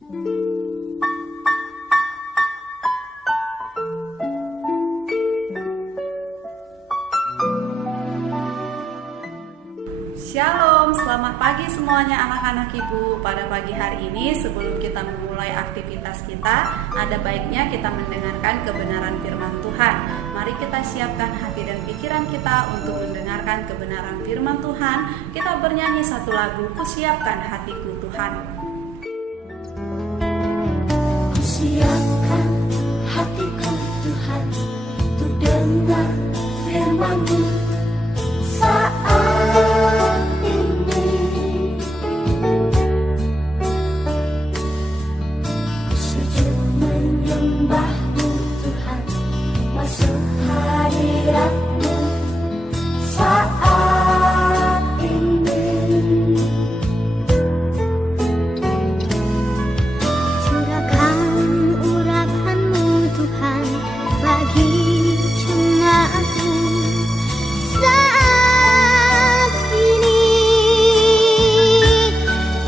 Shalom, selamat pagi semuanya anak-anak ibu. Pada pagi hari ini sebelum kita memulai aktivitas kita, ada baiknya kita mendengarkan kebenaran firman Tuhan. Mari kita siapkan hati dan pikiran kita untuk mendengarkan kebenaran firman Tuhan. Kita bernyanyi satu lagu, Kusiapkan Hatiku Tuhan. Kusiapkan hatiku Tuhan, untuk dengar firman-Mu saat ini. Ku sujud menyembah-Mu Tuhan, masuk hadirat-Mu saat ini. Curahkan urapan-Mu Tuhan bagi jemaat-Mu saat ini.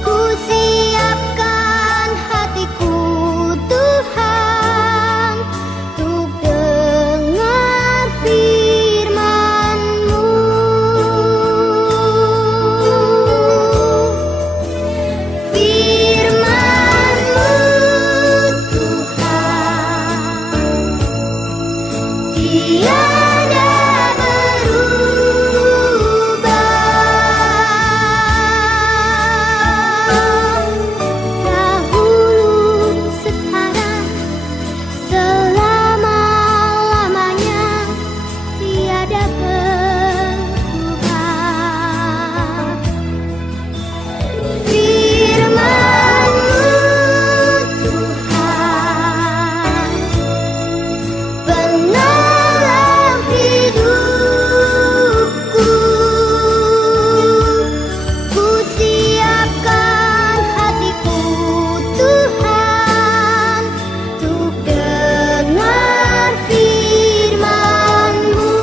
Ku siapkan hatiku Tuhan, untuk dengar firman-Mu. Firman-Mu Tuhan, tiada berubah. Dahulu, sekarang, selama-lamanya, tiada berubah. Firman-Mu Tuhan, penolong hidupku. Ku siapkan hatiku Tuhan, untuk dengar firman-Mu.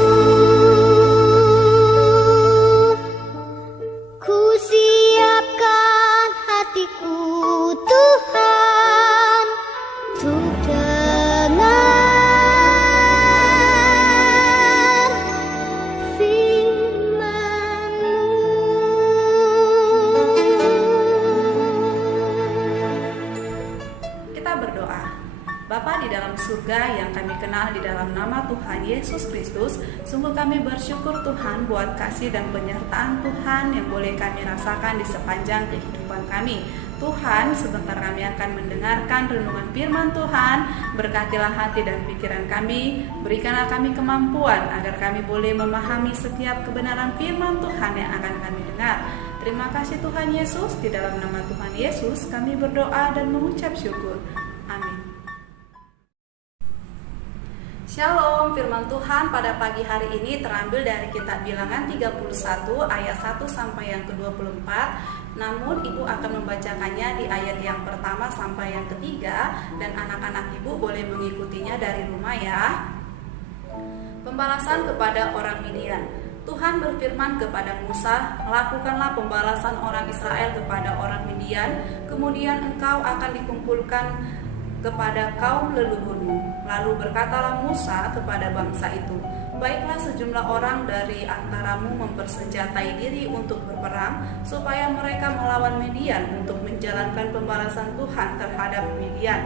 Ku siapkan hatiku Tuhan, untuk dengar firman-Mu. Kita berdoa. Bapa di dalam surga yang kami kenal di dalam nama Tuhan Yesus Kristus, sungguh kami bersyukur Tuhan buat kasih dan penyertaan Tuhan yang boleh kami rasakan di sepanjang kehidupan kami. Tuhan, sebentar kami akan mendengarkan renungan firman Tuhan. Berkatilah hati dan pikiran kami, berikanlah kami kemampuan agar kami boleh memahami setiap kebenaran firman Tuhan yang akan kami dengar. Terima kasih Tuhan Yesus, di dalam nama Tuhan Yesus kami berdoa dan mengucap syukur. Amin. Shalom, firman Tuhan pada pagi hari ini terambil dari kitab Bilangan 31 ayat 1 sampai yang ke-24. Namun ibu akan membacakannya di ayat yang pertama sampai yang ketiga, dan anak-anak ibu boleh mengikutinya dari rumah ya. Pembalasan kepada orang Midian. Tuhan berfirman kepada Musa, lakukanlah pembalasan orang Israel kepada orang Midian, kemudian engkau akan dikumpulkan kepada kaum leluhurmu. Lalu berkatalah Musa kepada bangsa itu, baiklah sejumlah orang dari antaramu mempersenjatai diri untuk berperang, supaya mereka melawan Midian untuk menjalankan pembalasan Tuhan terhadap Midian.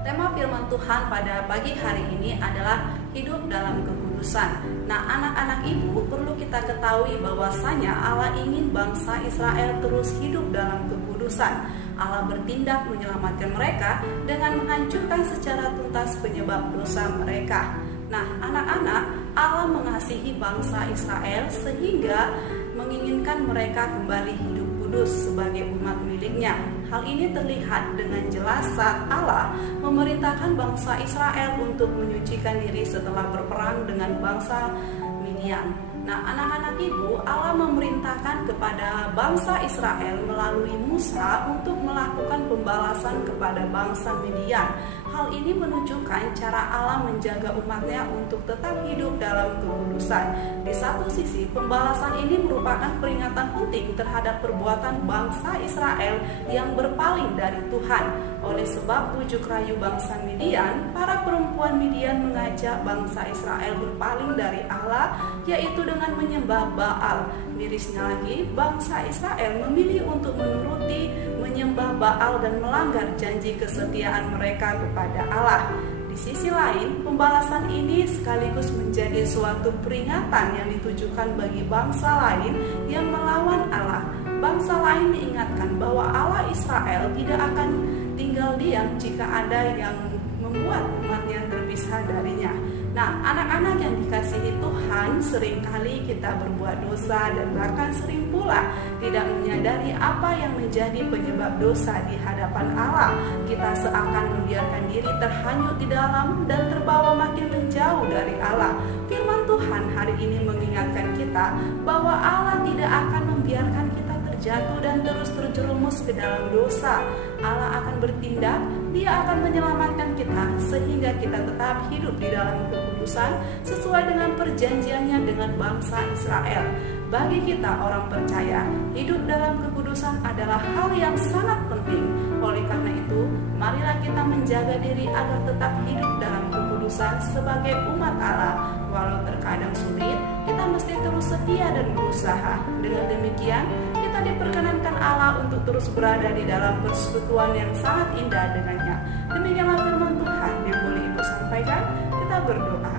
Tema firman Tuhan pada pagi hari ini adalah hidup dalam kekudusan. Nah, anak-anak ibu, perlu kita ketahui bahwasanya Allah ingin bangsa Israel terus hidup dalam kekudusan. Allah bertindak menyelamatkan mereka dengan menghancurkan secara tuntas penyebab dosa mereka. Nah, anak-anak, Allah mengasihi bangsa Israel sehingga menginginkan mereka kembali hidup kudus sebagai umat miliknya. Hal ini terlihat dengan jelas saat Allah memerintahkan bangsa Israel untuk menyucikan diri setelah berperang dengan bangsa Midian. Nah, anak-anak ibu, Allah memerintahkan kepada bangsa Israel melalui Musa untuk melakukan pembalasan kepada bangsa Midian. Hal ini menunjukkan cara Allah menjaga umatnya untuk tetap hidup dalam kekudusan. Di satu sisi, pembalasan ini merupakan peringatan penting terhadap perbuatan bangsa Israel yang berpaling dari Tuhan. Oleh sebab bujuk rayu bangsa Midian, para perempuan Midian mengajak bangsa Israel berpaling dari Allah, yaitu dengan menyembah Baal. Mirisnya lagi, bangsa Israel memilih untuk menyembah Baal dan melanggar janji kesetiaan mereka kepada Allah. Di sisi lain, pembalasan ini sekaligus menjadi suatu peringatan yang ditujukan bagi bangsa lain yang melawan Allah. Bangsa lain diingatkan bahwa Allah Israel tidak akan tinggal diam jika ada yang membuat umatnya terpisah darinya. Nah, anak-anak yang dikasihi Tuhan, seringkali kita berbuat dosa dan bahkan sering pula tidak menyadari apa yang menjadi penyebab dosa di hadapan Allah. Kita seakan membiarkan diri terhanyut di dalam dan terbawa makin menjauh dari Allah. Firman Tuhan hari ini mengingatkan kita bahwa Allah tidak akan membiarkan kita terjatuh dan terus terjerumus ke dalam dosa. Allah akan bertindak, Dia akan menyelamatkan kita sehingga kita tetap hidup di dalam kekudusan sesuai dengan perjanjiannya dengan bangsa Israel. Bagi kita orang percaya, hidup dalam kekudusan adalah hal yang sangat penting. Oleh karena itu, marilah kita menjaga diri agar tetap hidup dalam kekudusan sebagai umat Allah. Walau terkadang sulit, kita mesti terus setia dan berusaha. Dengan demikian, kita diperkenankan Allah untuk terus berada di dalam persekutuan yang sangat indah dengannya. Demikianlah firman Tuhan yang boleh Ibu sampaikan. Kita berdoa.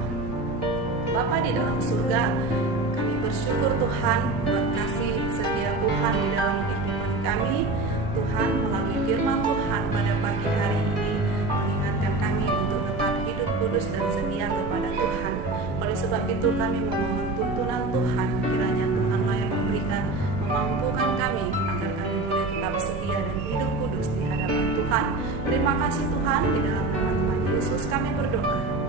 Bapa di dalam surga, kami bersyukur Tuhan buat kasih setia Tuhan di dalam kehidupan kami. Tuhan, melalui firman Tuhan pada pagi hari ini mengingatkan kami untuk tetap hidup kudus dan setia kepada Tuhan. Oleh sebab itu kami memohon tuntunan Tuhan, kiranya Tuhanlah yang memampukan kami agar kami boleh tetap setia dan hidup kudus di hadapan Tuhan. Terima kasih Tuhan, di dalam nama Tuhan Yesus kami berdoa.